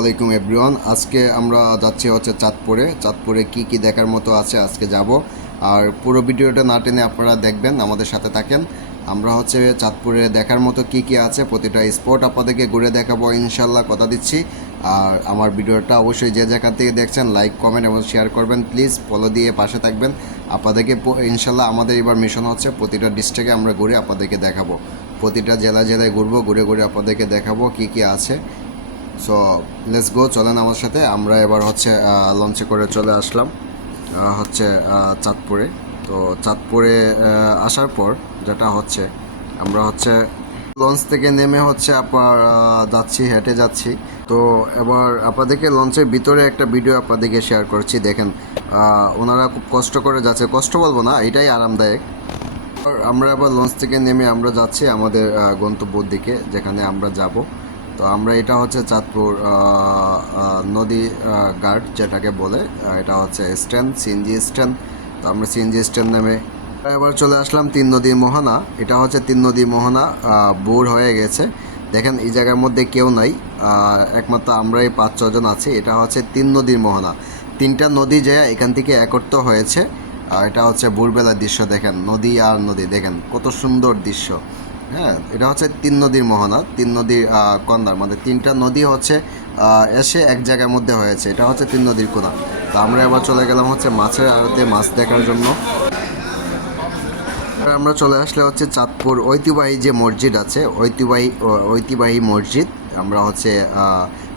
আলাইকুম এভরিওয়ান। আজকে আমরা যাচ্ছি হচ্ছে চাঁদপুরে কি দেখার মতো আছে আজকে যাব। আর পুরো ভিডিওটা না টেনে আপনারা দেখবেন, আমাদের সাথে থাকেন। আমরা হচ্ছে চাঁদপুরে দেখার মতো কি আছে প্রতিটা স্পট আপনাদেরকে ঘুরে দেখাবো ইনশাল্লাহ, কথা দিচ্ছি। আর আমার ভিডিওটা অবশ্যই যে যেখান থেকে দেখছেন লাইক কমেন্ট এবং শেয়ার করবেন, প্লিজ ফলো দিয়ে পাশে থাকবেন। আপনাদেরকে ইনশাল্লাহ আমাদের এবার মিশন হচ্ছে প্রতিটা ডিস্ট্রিক্টে আমরা ঘুরে আপনাদেরকে দেখাবো, প্রতিটা জেলায় ঘুরবো, ঘুরে আপনাদেরকে দেখাবো কি আছে। সো লেটস গো, চলেন আমার সাথে। আমরা এবার হচ্ছে লঞ্চে করে চলে আসলাম হচ্ছে চাঁদপুরে। তো চাঁদপুরে আসার পর যেটা হচ্ছে, আমরা হচ্ছে লঞ্চ থেকে নেমে হচ্ছে আপনার হেঁটে যাচ্ছি। তো এবার আপনাদেরকে লঞ্চের ভিতরে একটা ভিডিও আপনাদেরকে শেয়ার করছি, দেখেন। ওনারা খুব কষ্ট করে যাচ্ছে, কষ্ট বলবো না, এটাই আরামদায়ক। আমরা আবার লঞ্চ থেকে নেমে আমরা যাচ্ছি আমাদের গন্তব্যর দিকে, যেখানে আমরা যাব। তো আমরা এটা হচ্ছে চাঁদপুর নদী ঘাট যেটাকে বলে, এটা হচ্ছে স্ট্যান্ড, সিএনজি স্ট্যান্ড। তো আমরা সিএনজি স্ট্যান্ড নেমে এবার চলে আসলাম তিন নদী মোহনা। এটা হচ্ছে তিন নদী মোহনা, বোর হয়ে গেছে। দেখেন এই জায়গার মধ্যে কেউ নাই, একমাত্র আমরাই 5-6 জন আছি। এটা হচ্ছে তিন নদীর মোহনা, তিনটা নদী যে এখান থেকে একত্র হয়েছে। এটা হচ্ছে ভোরবেলার দৃশ্য, দেখেন নদী আর নদী, দেখেন কত সুন্দর দৃশ্য। হ্যাঁ, এটা হচ্ছে তিন নদীর মোহনা, তিন নদীর কন্দার, মানে তিনটা নদী হচ্ছে এসে এক জায়গার মধ্যে হয়েছে। এটা হচ্ছে তিন নদীর কোনা। তো আমরা এবার চলে গেলাম হচ্ছে মাছের আড়তে মাছ দেখার জন্য। আমরা চলে আসলে হচ্ছে চাঁদপুর ঐতিহ্যবাহী যে মসজিদ আছে, ঐতিহ্যবাহী মসজিদ। আমরা হচ্ছে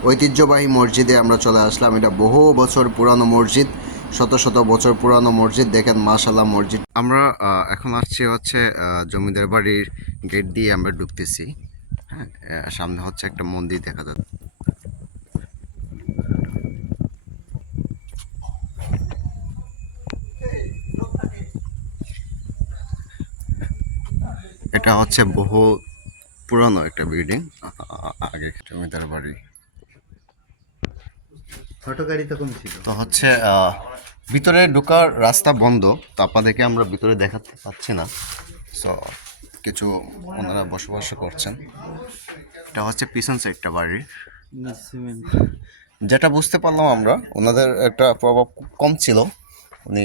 ঐতিহ্যবাহী মসজিদে আমরা চলে আসলাম। এটা বহু বছর পুরানো মসজিদ, শত বছর পুরানো মসজিদ। দেখেন মাশাআল্লাহ মসজিদ। আমরা এখন আসছি হচ্ছে জমিদার বাড়ির গেট দিয়ে আমরা ঢুকতেছি। হ্যাঁ, সামনে হচ্ছে একটা মন্দির দেখা যাচ্ছে। এটা হচ্ছে বহু পুরানো একটা বিল্ডিং, আগে জমিদার বাড়ি। তো হচ্ছে ভিতরে ঢোকার রাস্তা বন্ধ, তো আপনাদেরকে আমরা ভিতরে দেখাতে পাচ্ছি না। সো কিছু ওনারা বসবাস করছেন। এটা হচ্ছে পিছন সাইডটা বাড়ির। যেটা বুঝতে পারলাম আমরা, ওনাদের একটা প্রভাব খুব কম ছিল। উনি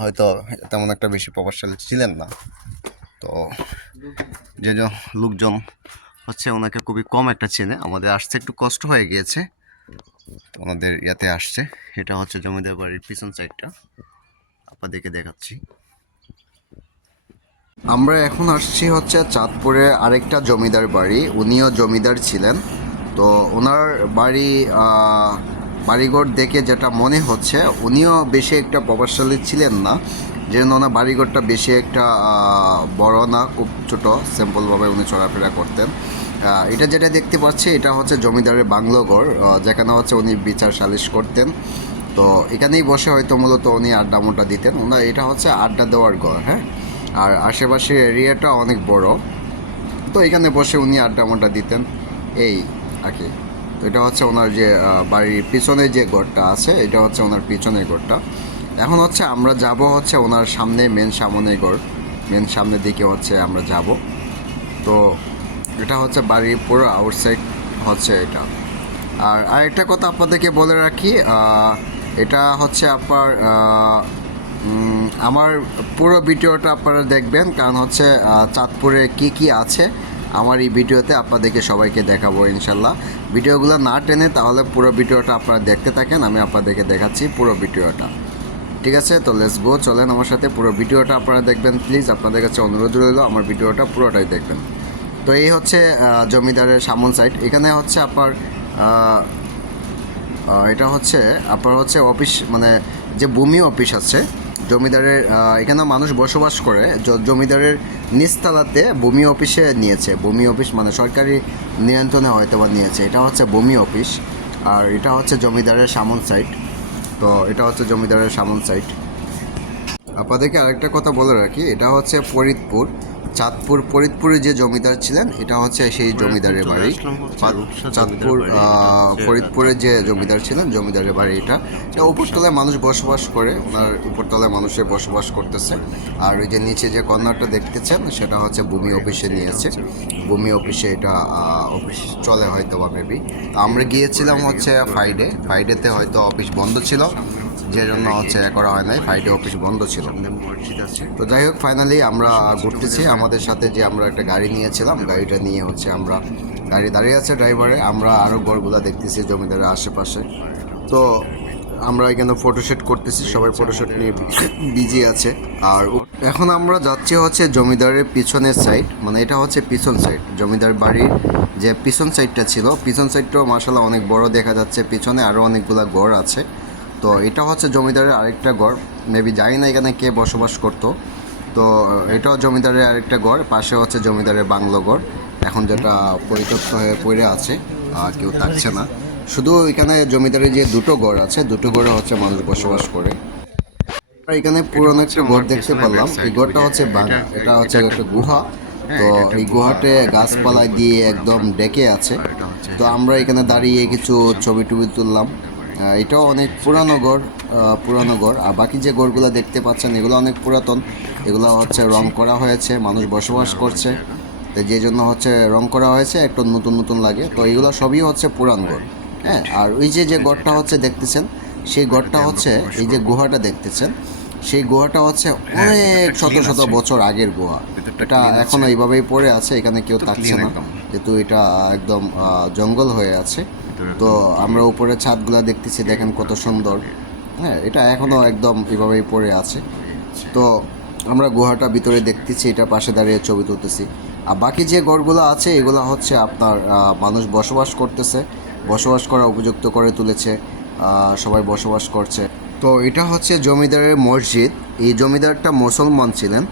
হয়তো তেমন একটা বেশি প্রভাবশালী ছিলেন না। তো যে লোকজন হচ্ছে ওনাকে খুবই কম একটা চেনে। আমাদের আসতে একটু কষ্ট হয়ে গিয়েছে, ওনাদের ইয়াতে আসছে। এটা হচ্ছে জমিদার বাড়ির পিছন সাইডটা, আপনাদেরকে দেখাচ্ছি। আমরা এখন আসছি হচ্ছে চাঁদপুরে আরেকটা জমিদার বাড়ি, উনিও জমিদার ছিলেন। তো ওনার বাড়িঘর দেখে যেটা মনে হচ্ছে, উনিও বেশি একটা প্রভাবশালী ছিলেন না, যেন ওনার বাড়িঘরটা বেশি একটা বড় না, খুব ছোটো সিম্পলভাবে উনি চলাফেরা করতেন। এটা যেটা দেখতে পাচ্ছি, এটা হচ্ছে জমিদারের বাংলো ঘর, যেখানে হচ্ছে উনি বিচার সালিশ করতেন। তো এখানেই বসে হয়তো মূলত উনি আড্ডা মোড্ডা দিতেন। ওনার এটা হচ্ছে আড্ডা দেওয়ার ঘর। হ্যাঁ, আর আশেপাশের এরিয়াটা অনেক বড়, তো এখানে বসে উনি আড্ডা মোড্ডা দিতেন এই আর কি। তো এটা হচ্ছে ওনার যে বাড়ির পিছনে যে ঘরটা আছে, এটা হচ্ছে ওনার পিছনের ঘরটা। এখন হচ্ছে আমরা যাব হচ্ছে ওনার সামনে, মেন সামনের দিকে হচ্ছে আমরা যাব। তো এটা হচ্ছে বাড়ির পুরো আউটসাইড হচ্ছে এটা। আর আরেকটা কথা আপনাদেরকে বলে রাখি, এটা হচ্ছে আপনার আমার পুরো ভিডিওটা আপনারা দেখবেন, কারণ হচ্ছে চাঁদপুরে কি আছে আমার এই ভিডিওতে আপনাদেরকে সবাইকে দেখাবো ইনশাল্লাহ। ভিডিওগুলো না টেনে তাহলে পুরো ভিডিওটা আপনারা দেখতে থাকেন, আমি আপনাদেরকে দেখাচ্ছি পুরো ভিডিওটা। ঠিক আছে, তো লেটস গো, চলেন আমার সাথে। পুরো ভিডিওটা আপনারা দেখবেন প্লিজ, আপনাদের কাছে অনুরোধ রইল আমার ভিডিওটা পুরোটাই দেখবেন। তো এই হচ্ছে জমিদারের সামন সাইড। এখানে হচ্ছে আপনার এটা হচ্ছে আপনার হচ্ছে অফিস, মানে যে ভূমি অফিস আছে জমিদারের, এখানে মানুষ বসবাস করে। জমিদারের নিচতলাতে ভূমি অফিসে নিয়েছে, ভূমি অফিস মানে সরকারি নিয়ন্ত্রণে হয়তো বা নিয়েছে। এটা হচ্ছে ভূমি অফিস, আর এটা হচ্ছে জমিদারের সামন সাইড। তো এটা হচ্ছে জমিদারের সামন সাইড। আপনাদেরকে আরেকটা কথা বলে রাখি, এটা হচ্ছে ফরিদপুর। চাঁদপুর ফরিদপুরে যে জমিদার ছিলেন এটা হচ্ছে সেই জমিদারের বাড়ি। চাঁদপুর ফরিদপুরে যে জমিদার ছিলেন জমিদারের বাড়ি এটা। উপরতলায় মানুষ বসবাস করে, ওনার উপরতলায় মানুষের বসবাস করতেছে। আর ওই যে নিচে যে কর্নারটা দেখতেছেন সেটা হচ্ছে ভূমি অফিসে নিয়েছে। ভূমি অফিসে এটা অফিস চলে হয়তো বা মেবি। আমরা গিয়েছিলাম হচ্ছে ফ্রাইডেতে হয়তো অফিস বন্ধ ছিল, যে জন্য হচ্ছে করা হয় নাই, ফ্রাইডে অফিস বন্ধ ছিল। তো যাই হোক, ফাইনালি আমরা ঘুরতেছি। আমাদের সাথে যে আমরা একটা গাড়ি নিয়েছিলাম, গাড়িটা নিয়ে হচ্ছে আমরা, গাড়ি দাঁড়িয়ে আছে ড্রাইভারে, আমরা আরও ঘরগুলা দেখতেছি জমিদারের আশেপাশে। তো আমরা এখানে ফটোশ্যুট করতেছি, সবাই ফটোশ্যুট নিয়ে বিজি আছে। আর এখন আমরা যাচ্ছি হচ্ছে জমিদারের পিছনের সাইড, মানে এটা হচ্ছে পিছন সাইড, জমিদার বাড়ির যে পিছন সাইডটা ছিল, পিছন সাইডটাও মাশাআল্লাহ অনেক বড় দেখা যাচ্ছে, পিছনে আরও অনেকগুলা ঘর আছে। তো এটা হচ্ছে জমিদারের আরেকটা ঘর, মেবি জানি না এখানে কে বসবাস করতো। তো এটাও জমিদারের আরেকটা ঘর, পাশে হচ্ছে জমিদারের বাংলো ঘর, এখন যেটা পরিত্যক্ত হয়ে পড়ে আছে, কেউ থাকছে না। শুধু এখানে জমিদারের যে দুটো ঘর আছে, দুটো ঘরে হচ্ছে মানুষ বসবাস করে। আর এখানে পুরনো একটা ঘর দেখতে পেলাম, এই ঘরটা হচ্ছে ভাঙা, এটা হচ্ছে একটা গুহা। তো এই গুহাতে গাছপালা দিয়ে একদম ডেকে আছে। তো আমরা এখানে দাঁড়িয়ে কিছু ছবি টবি তুললাম। এটাও অনেক পুরানো ঘর। আর বাকি যে ঘরগুলো দেখতে পাচ্ছেন এগুলো অনেক পুরাতন, এগুলো হচ্ছে রং করা হয়েছে, মানুষ বসবাস করছে, তো যে জন্য হচ্ছে রং করা হয়েছে, একটু নতুন নতুন লাগে। তো এগুলো সবই হচ্ছে পুরান ঘর। হ্যাঁ, আর ওই যে ঘরটা হচ্ছে দেখতেছেন, সেই ঘরটা হচ্ছে, এই যে গুহাটা দেখতেছেন, সেই গুহাটা হচ্ছে অনেক শত শত বছর আগের গুহা। এটা এখনো এইভাবেই পড়ে আছে, এখানে কেউ থাকছে না, যেহেতু এটা একদম জঙ্গল হয়ে আছে। তো আমরা উপরে ছাদগুলা দেখতেছি, দেখেন কত সুন্দর। হ্যাঁ, এটা এখনো একদম এভাবেই পড়ে আছে। তো আমরা গুহাটা ভিতরে দেখতেছি, এটা পাশে দাঁড়িয়ে ছবি তুলতেছি। আর বাকি যে ঘরগুলো আছে এগুলো হচ্ছে আপনার মানুষ বসবাস করতেছে, বসবাস করা উপযুক্ত করে তুলেছে, সবাই বসবাস করছে। তো এটা হচ্ছে জমিদারের মসজিদ। এই জমিদারটা মুসলমান ছিলেন,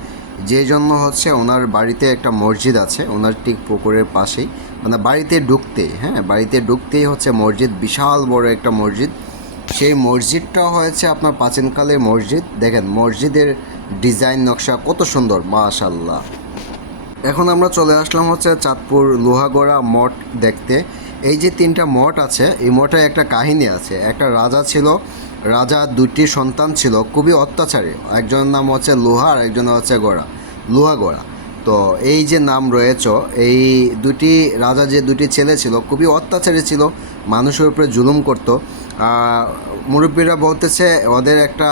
যে জন্য হচ্ছে ওনার বাড়িতে একটা মসজিদ আছে, ওনার ঠিক পুকুরের পাশেই, মানে বাড়িতে ঢুকতেই হচ্ছে মসজিদ, বিশাল বড় একটা মসজিদ। সেই মসজিদটা হয়েছে আপনার প্রাচীনকালের মসজিদ। দেখেন মসজিদের ডিজাইন নকশা কত সুন্দর, মাশাআল্লাহ। এখন আমরা চলে আসলাম হচ্ছে চাঁদপুর লোহাগড়া মঠ দেখতে। এই যে তিনটা মঠ আছে, এই মঠে একটা কাহিনী আছে। একটা রাজা ছিল, রাজা দুটি সন্তান ছিল, খুবই অত্যাচারী। একজনের নাম হচ্ছে লোহা আর একজনের হচ্ছে লোহাগড়া। তো এই যে নাম রয়েছে, এই দুটি রাজা যে দুটি ছেলে ছিল খুবই অত্যাচারী ছিল, মানুষের উপরে জুলুম করতো। মুরব্বীরা বলতেছে ওদের একটা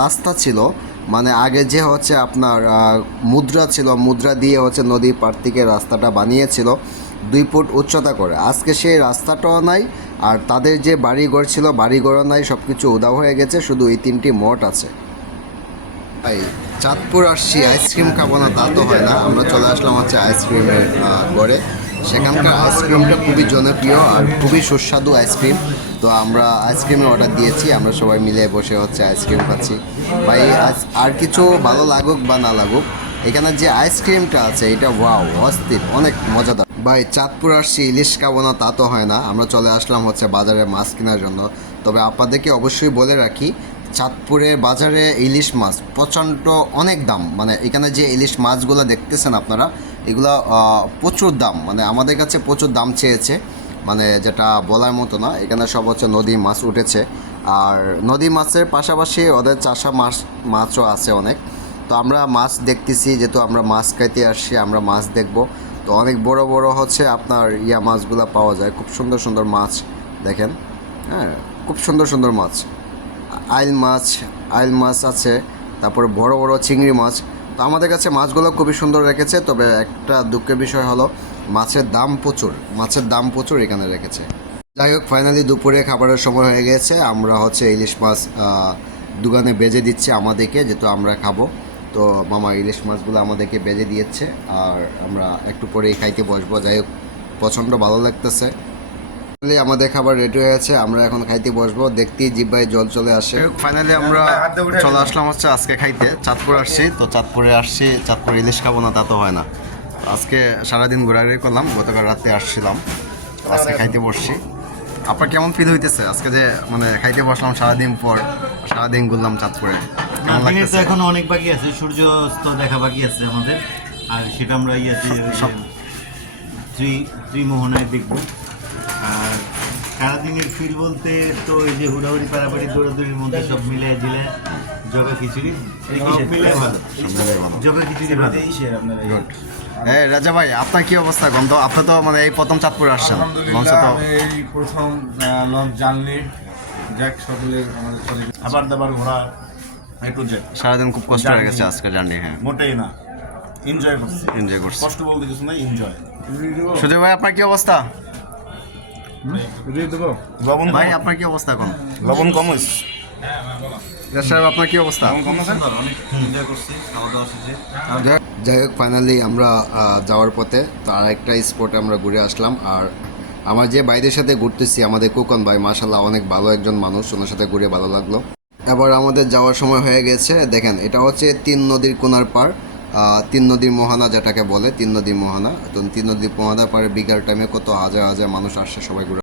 রাস্তা ছিল, মানে আগে যে হচ্ছে আপনার মুদ্রা ছিল, মুদ্রা দিয়ে হচ্ছে নদীর পাড় থেকে রাস্তাটা বানিয়েছিল 2 ফুট উচ্চতা করে। আজকে সেই রাস্তাটাও নাই, আর তাদের যে বাড়িঘর ছিল বাড়িঘরও নাই, সব কিছু উধাও হয়ে গেছে, শুধু এই 3টি মঠ আছে। তাই চাঁদপুর আসছি, আইসক্রিম খাবো না তা তো হয় না। আমরা চলে আসলাম হচ্ছে আইসক্রিমের ঘরে। সেখানকার আইসক্রিমটা খুবই জনপ্রিয় আর খুবই সুস্বাদু আইসক্রিম। তো আমরা আইসক্রিমের অর্ডার দিয়েছি, আমরা সবাই মিলে বসে হচ্ছে আইসক্রিম খাচ্ছি। ভাই আর কিছু ভালো লাগুক বা না লাগুক, এখানে যে আইসক্রিমটা আছে এটা ওয়াও, অস্থির, অনেক মজাদার। ভাই চাঁদপুর আসছি, ইলিশ খাবো না তা তো হয় না। আমরা চলে আসলাম হচ্ছে বাজারে মাছ কেনার জন্য। তবে আপনাদেরকে অবশ্যই বলে রাখি, চাঁদপুরের বাজারে ইলিশ মাছ প্রচণ্ড অনেক দাম। মানে এখানে যে ইলিশ মাছগুলো দেখতেছেন আপনারা, এগুলো প্রচুর দাম, মানে আমাদের কাছে প্রচুর দাম চেয়েছে, মানে যেটা বলার মতো না। এখানে সব হচ্ছে নদীর মাছ উঠেছে, আর নদী মাছের পাশাপাশি ওদের চাষা মাছও আছে অনেক। তো আমরা মাছ দেখতেছি, যেহেতু আমরা মাছ খাইতে আসছি, আমরা মাছ দেখব। তো অনেক বড় বড় হচ্ছে আপনার মাছগুলো পাওয়া যায়, খুব সুন্দর সুন্দর মাছ দেখেন। হ্যাঁ, খুব সুন্দর সুন্দর মাছ, আইল মাছ আছে, তারপরে বড় বড় চিংড়ি মাছ। তো আমাদের কাছে মাছগুলো খুবই সুন্দর রেখেছে। তবে একটা দুঃখের বিষয় হলো মাছের দাম প্রচুর এখানে রেখেছে। যাই হোক, ফাইনালি দুপুরে খাবারের সময় হয়ে গেছে। আমরা হচ্ছে ইলিশ মাছ দোকানে বেজে দিচ্ছে আমাদেরকে, যেহেতু আমরা খাবো। তো মামা ইলিশ মাছগুলো আমাদেরকে বেজে দিয়েছে, আর আমরা একটু পরেই খাইতে বসবো। যাই হোক, প্রচণ্ড ভালো লাগতেছে। আমাদের খাবার রেডি হয়েছে, আমরা এখন খাইতে বসবো। দেখতেই জিহ্বায় জল চলে আসে। ফাইনালি আমরা চলে আসলাম হচ্ছে আজকে খাইতে। চাঁদপুর আসছি, তো চাঁদপুরে ইলিশ খাবো না তা তো হয় না। আজকে সারাদিন ঘোরাঘুরি করলাম, গতকাল রাতে আসছিলাম, আজকে খাইতে বসছি। আপনার কেমন ফিল হইতেছে আজকে যে মানে খাইতে বসলাম সারাদিন পর, সারাদিন ঘুরলাম চাঁদপুরে? এখন অনেক বাকি আছে, সূর্যাস্ত দেখা বাকি আছে আমাদের। আর সেটা আমরা ইয়াতে ত্রিমোহনায় দেখবো। আর সারাদিনের ফিল বলতে তো এই যে হুড়াহুড়ি পাড়াপাড়ি দৌড়াদৌড়ির মধ্যে সব মিলে দিলে জগা খিচুড়ি সব মিলে ভালো, জগা খিচুড়ি ভালো। গুড। হ্যাঁ রাজা ভাই, আপনার কি অবস্থা? গন্ধ আপনি তো মানে এই প্রথম চাঁদপুরে আসছেন, লঞ্চে তো আলহামদুলিল্লাহ, এই প্রথম লঞ্চ জার্নি। যাক, সকলের আমাদের কলেজে আবার দাবার ঘোরা একটু যে সারাদিন খুব কষ্ট হয়ে গেছে আজকে জার্নি। হ্যাঁ, মোটেই না, এনজয় করছি। এনজয় করছি। কষ্ট বলতে কিছু নাই, এনজয়। সুজয় ভাই, আপনার কি অবস্থা? দেবো। লবণ ভাই আপনার কি অবস্থা এখন? লবণ কম হয়েছে। সাহেব আপনার কি অবস্থা? অনেক এনজয় করছি, খাওয়া দাওয়া শেষে। যাই হোক, ফাইনালি আমরা যাওয়ার পথে তো আরেকটা স্পটে আমরা ঘুরে আসলাম। আর আমার যে ভাইদের সাথে ঘুরতেছি, আমাদের কোকন ভাই মাশাল্লাহ অনেক ভালো একজন মানুষ, ওনার সাথে ঘুরে ভালো লাগলো। এবার আমাদের যাওয়ার সময় হয়ে গেছে। দেখেন, এটা হচ্ছে 3 নদীর কোনার পার, 3 নদীর মোহনা যেটাকে বলে, 3 নদীর মোহনা। তো 3 নদীর মোহনা পারে বিকাল টাইমে কত হাজার হাজার মানুষ আসছে সবাই ঘুরে।